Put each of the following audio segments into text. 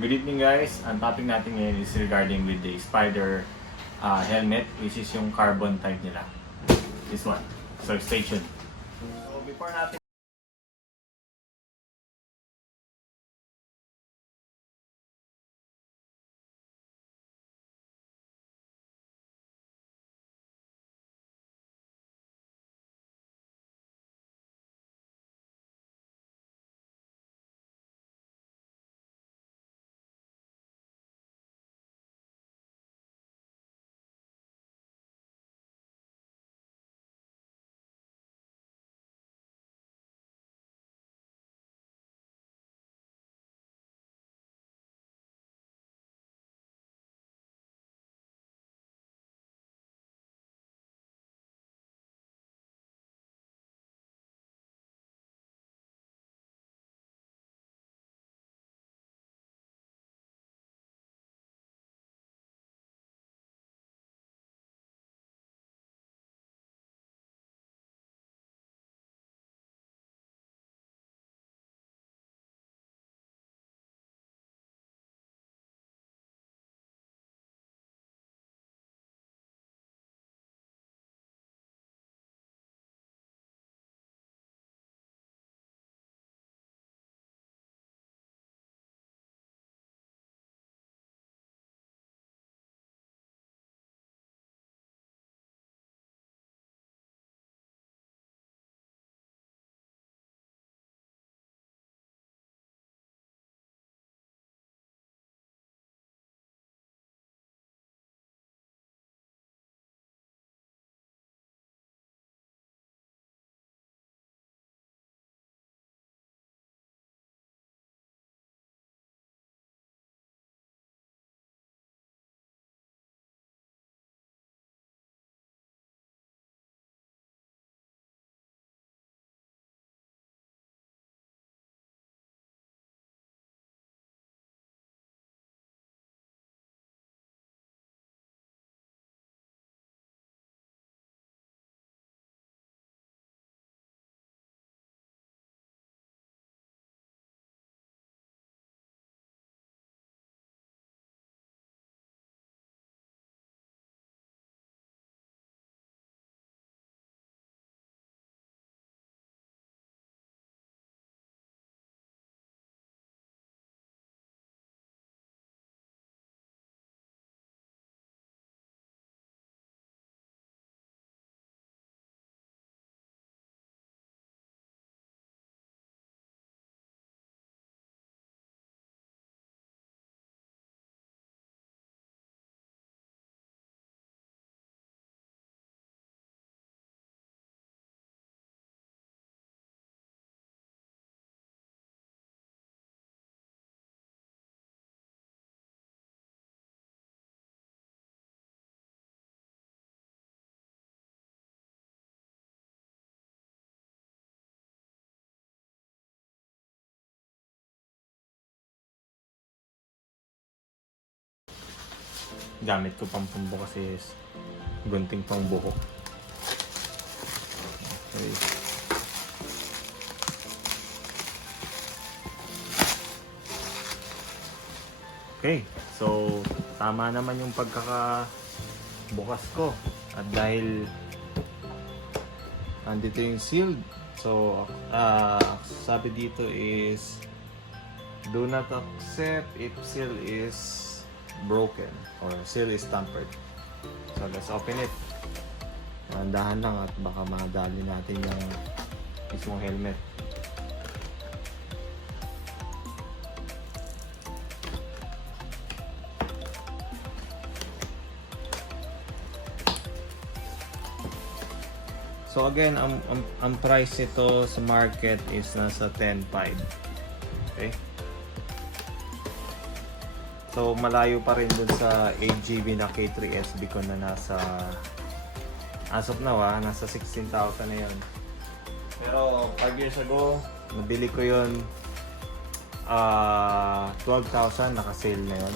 Good evening guys. Ang topic natin ngayon is regarding with the Spider helmet, which is yung carbon type nila. This one. So stay tuned. So before natin gamit ko pang pambukas is gunting pang buhok. Okay. Okay, so tama naman yung pagkakabukas ko. At dahil andito yung sealed, so sabi dito is do not accept if seal is broken or seal is tampered. So let's open it. Dahan lang at baka madali natin yung mismong helmet. So again, ang price ito sa market is nasa 10.5. Okay? So malayo pa rin dun sa 8GB na K3SB ko na nasa as of now nasa 16,000 na yun. Pero 5 years ago, nabili ko yun 12,000, naka-sale na yun.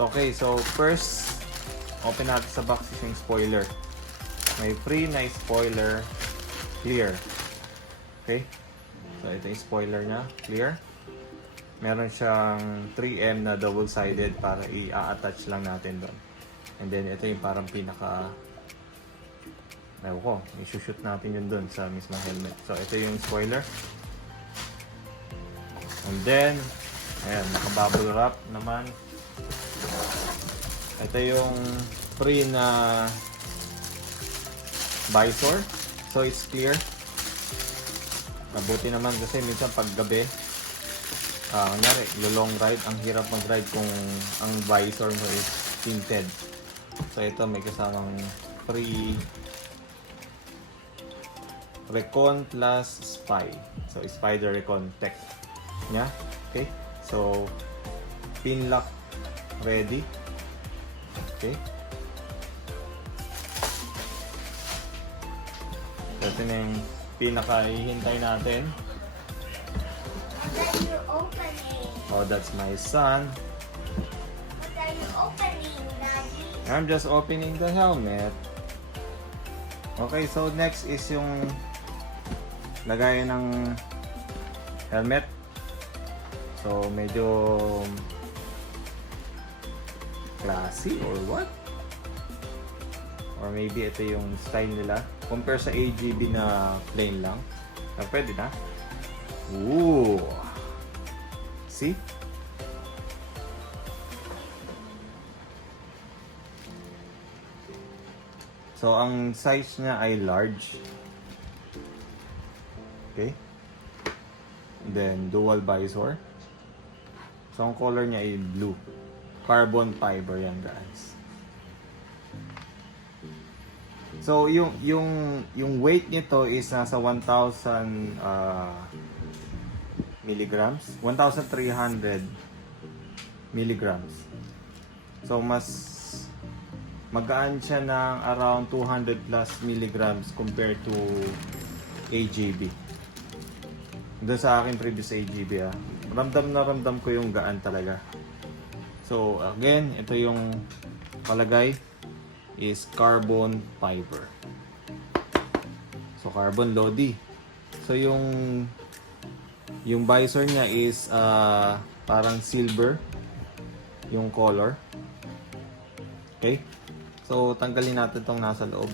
So okay, so first open natin sa box is yung spoiler. May free na spoiler, clear. Okay? So ito yung spoiler nya, clear. meron siyang 3M na double-sided para i-attach lang natin doon. And then ito yung parang pinaka, ewan ko, i-shoot natin yun doon sa mismong helmet. So ito yung spoiler. And then, ayan, naka-bubble wrap naman. Ito yung free na visor. So it's clear. Mabuti naman kasi minsan pag gabi, kunyari, long ride, ang hirap mag-ride kung ang visor mo is tinted. So ito may kasamang free Recon plus Spy. So Spider Recon Tech. Yeah? Okay? So pin lock ready. Okay? Ito na yung pinaka-ihintay natin. What are you opening? Oh, that's my son. What are you opening, Daddy? I'm just opening the helmet. Okay, so next is yung lagayan ng helmet. So medyo classy or what? Or maybe ito yung style nila compare sa AGB na plain lang. Pwede na. Ooh. See? So ang size niya ay large. Okay? Then dual visor. So ang color niya ay blue. Carbon fiber yan, guys. So yung weight nito is nasa 1,000 milligrams, 1,300 milligrams. So mas magaan siya ng around 200 plus milligrams compared to AGB. Doon sa aking previous AGB, ramdam na ramdam ko yung gaan talaga. So again, ito yung palagay is carbon fiber. So carbon Lodi. So yung visor niya is parang silver yung color. Okay? So tanggalin natin tong nasa loob.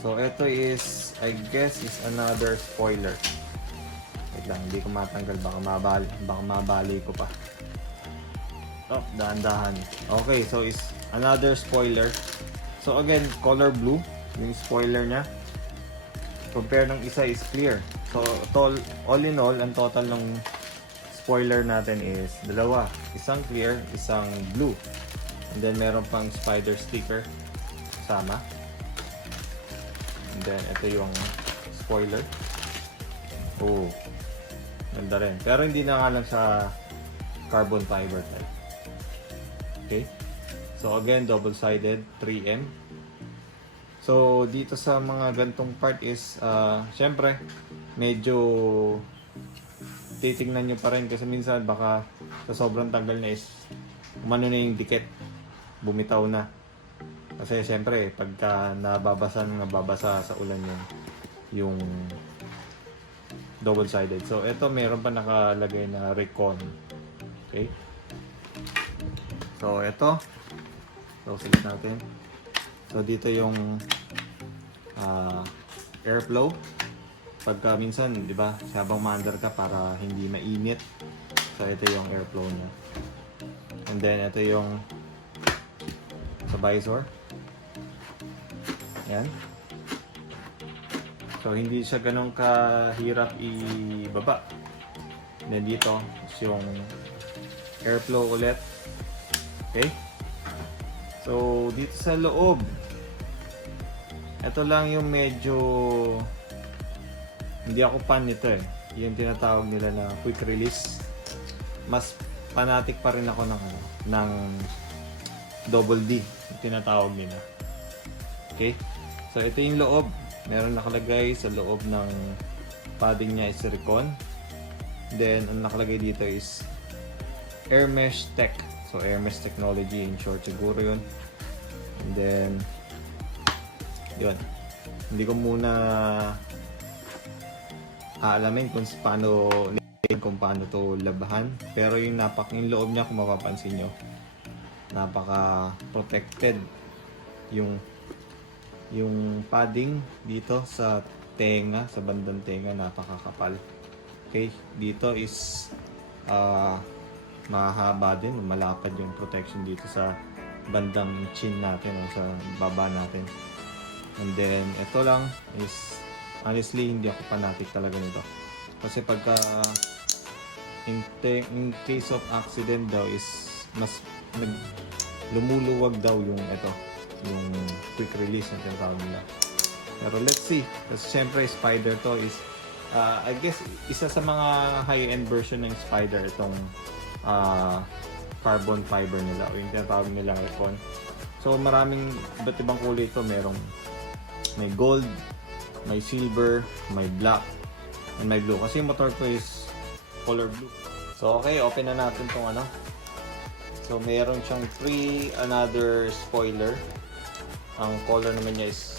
So ito is, I guess, is another spoiler. Wait lang, hindi ko matanggal, baka mabali ko pa. Oh, dahan-dahan. Okay, so is another spoiler. So again, color blue yung spoiler niya. Compare ng isa is clear. So all in all, ang total ng spoiler natin is dalawa. Isang clear, isang blue. And then meron pang spider sticker sama. And then ito yung spoiler. Oh, ganda rin. Pero hindi na nga lang sa carbon fiber type. Okay? So again, double-sided, 3M. So dito sa mga gantong part is, syempre, medyo titingnan nyo pa rin kasi minsan baka sa sobrang tagal na is umano na yung dikit, bumitaw na. Kasi syempre, pagka nababasa sa ulan yung double-sided. So ito meron pa nakalagay na Recon. Okay? So ito, close natin. So dito yung airflow. Pagka minsan, di ba, habang maandar ka para hindi mainit. So ito yung airflow niya. And then ito yung sa visor. Yan. So hindi siya ganun kahirap ibaba. And then dito is yung airflow ulit. Okay? So dito sa loob, ito lang yung medyo hindi ako fan nito eh. Yung tinatawag nila na quick release. Mas fanatic pa rin ako ng double D, yung tinatawag nila. Okay? So ito yung loob. Meron nakalagay sa loob ng padding niya is Recon. Then ang nakalagay dito is Air Mesh Tech. So Air Mesh Technology in short siguro yun. And then Yun. Hindi ko muna aalamin kung paano to labahan. Pero yung yung loob niya, kung mapapansin nyo, napaka protected. Yung padding dito sa tenga, sa bandang tenga, napakakapal. Okay, dito is mahaba din, malapad yung protection dito sa bandang chin natin o sa baba natin. And then ito lang is honestly hindi ako fanatic talaga nito. Kasi pagka in case of accident daw is mas lumuluwag daw yung quick release na tinatawag nila. Pero let's see. Kasi syempre Spider to is I guess isa sa mga high-end version ng Spider itong carbon fiber nila o yung tinatawag nilang Recon. So maraming iba't ibang kulay ito. May gold, may silver, may black, and may blue. Kasi yung motor ko is color blue. So okay, open na natin tong ano. So mayroon siyang another spoiler. Ang color naman niya is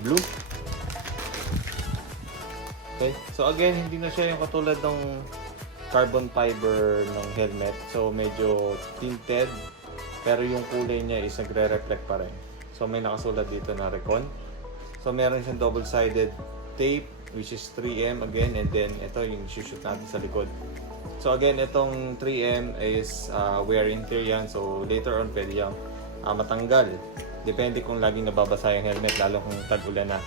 blue. Okay, so again, hindi na siya yung katulad ng carbon fiber ng helmet. So medyo tinted, pero yung kulay niya is nagre-reflect pa rin. So may nakasulat dito na Recon. So meron siyang double-sided tape which is 3M again, and then ito yung shoot natin sa likod. So again, itong 3M is wear and tear yan. So later on pwede yung matanggal. Depende kung laging nababasa yung helmet, lalo kung tag-ulan na.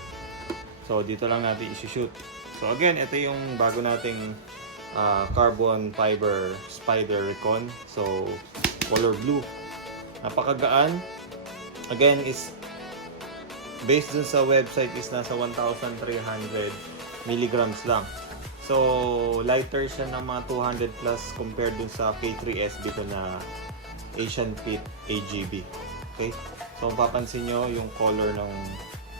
So dito lang natin i-shoot. So again, ito yung bago nating carbon fiber Spider Recon. So color blue. Napakagaan. Again, is based dun sa website is nasa 1,300 milligrams lang. So lighter siya ng mga 200 plus compared dun sa K3SB ko na Asian Fit AGB. Okay? So mapapansin nyo yung color ng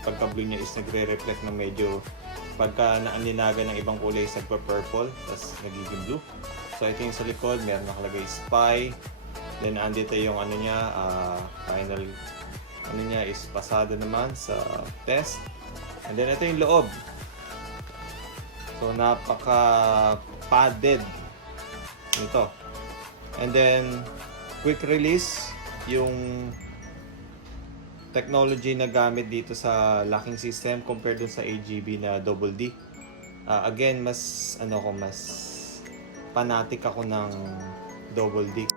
pagka-blue niya is nagre-reflect ng medyo pagka naaninaga ng ibang kulay is nagpa-purple tapos nagiging blue. So ito yung sa likod, meron nakalagay Spy. Then andito yung ano niya, final ano niya is pasado naman sa test. And then ito yung loob. So napaka padded nito. And then quick release yung technology na gamit dito sa locking system compared dun sa AGB na double D. Again, mas fanatic ako ng double D.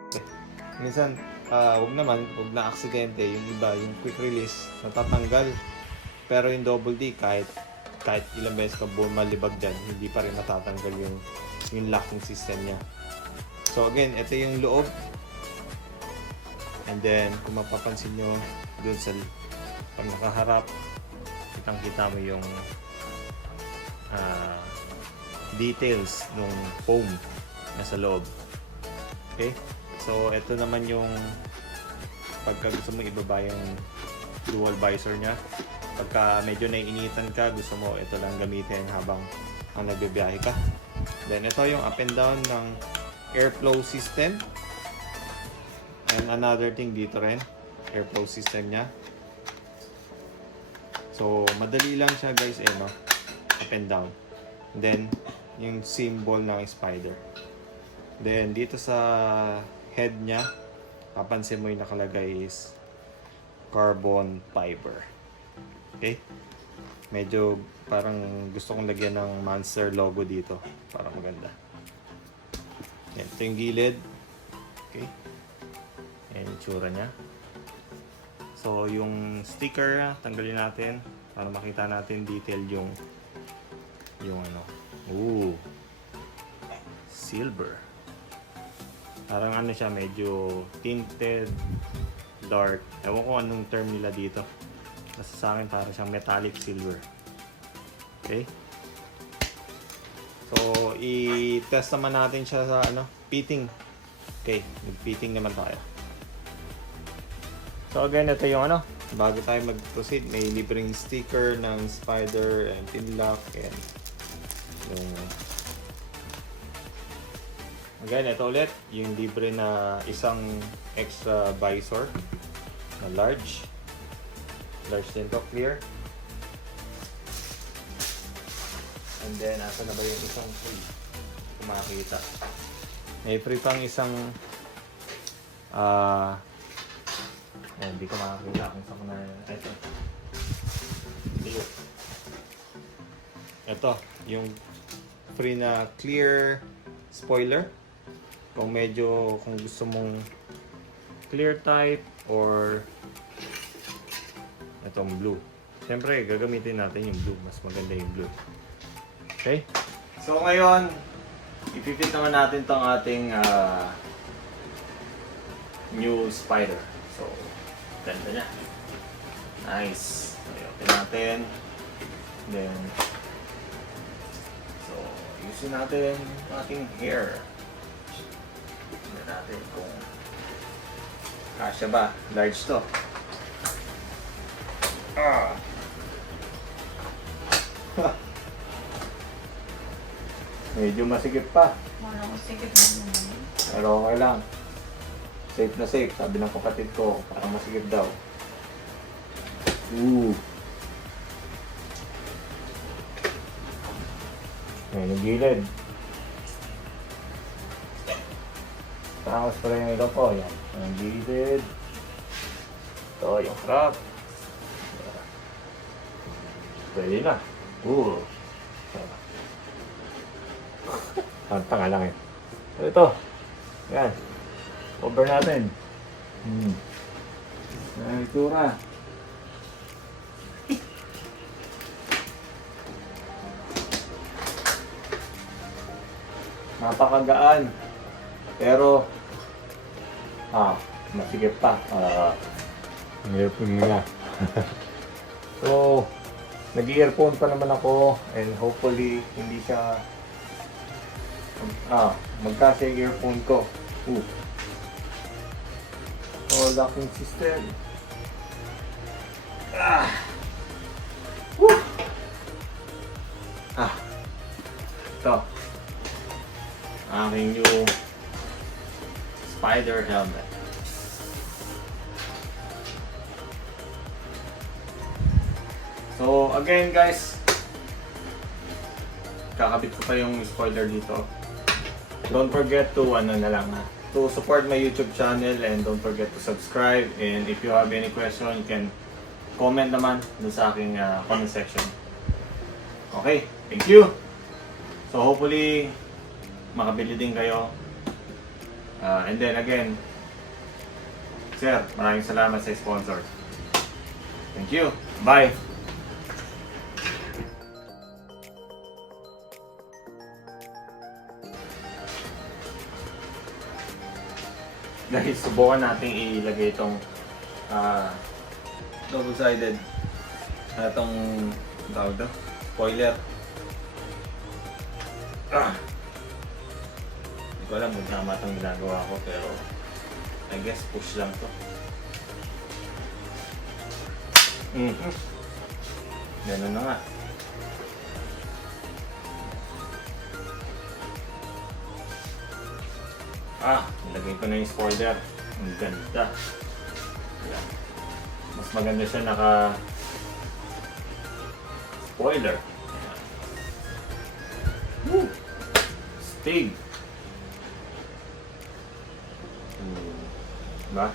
Minsan wag na aksidente, yung iba, yung quick release natatanggal. Pero yung double D kahit ilang beses ka malibag dyan, hindi pa rin matatanggal yung locking system niya. So again, ito yung loob. And then kung mapapansin nyo dun sa pag nakaharap, kitang-kita mo yung details ng foam na sa loob. Okay? So ito naman yung pagka gusto mo ibaba yung dual visor niya. Pagka medyo naiinitan ka, gusto mo ito lang gamitin habang nagbibiyahe ka. Then ito yung up and down ng airflow system. And another thing dito rin, airflow system niya. So madali lang siya guys, no? Up and down. Then yung symbol ng Spider. Then dito sa head niya, papansin mo yung nakalagay is carbon fiber. Okay? Medyo parang gusto kong lagyan ng Monster logo dito para maganda. Yan, ito yung gilid. Okay? Yan yung tsura niya. So yung sticker, tanggalin natin para makita natin detail yung ano. Ooh. Silver. Parang ano siya, medyo tinted, dark. Ewan ko anong term nila dito. Basta sa akin parang siyang metallic silver. Okay? So, i-test naman natin siya sa fitting. Okay, nag-fitting naman tayo. So again, ito yung bago tayo mag-proceed, may libreng sticker ng Spider and pin lock and yung again, ito ulit, yung libre na isang extra visor na large. Large din to, clear. And then, asa na ba yung isang free? Kung makakita. May free pang isang hindi ko makakita kung saan ko na ito. Ito, yung free na clear spoiler. Kung gusto mong clear type or itong blue. Siyempre, gagamitin natin yung blue. Mas maganda yung blue. Okay? So ngayon, ipipit naman natin tong ating new spider. So, ganda niya. Nice. So, open natin. Then, so, usin natin yung ating hair. Tignan natin kung kasya ba. Large to. Medyo masikip pa. Wala ko sikip na naman. Pero okay lang. Safe na safe. Sabi ng kapatid ko, parang masikip daw. Ooh. Ayan yung gilid. Tapos pa rin yung ilo ko. Ayan. Yung gilid. Ito yung harap. Pwede na. Ooh. Ang tanga lang eh. Ito. Yan. Cover natin. Ayan, itsura. Napakagaan. Pero, masigip pa. Earphone mo na. So, nag-earphone pa naman ako and hopefully hindi siya magkasya yung earphone ko. So, locking system. Ito. Aking new spider helmet. So, again guys, kakabit ko pa yung spoiler dito. Don't forget to to support my YouTube channel and don't forget to subscribe, and if you have any question you can comment naman dun sa aking comment section. Okay, thank you. So hopefully makabili din kayo. And then again, sir, maraming salamat sa sponsor. Thank you. Bye. Guys, subukan natin ilagay itong double-sided itong tawag daw, spoiler. Hindi ko alam kung tama itong ginagawa ko, pero I guess push lang to. Ganun na nga. Nilagay ko na yung spoiler. Ang ganda. Ayan. Mas maganda siya naka spoiler. Ayan. Woo! Stig. Diba?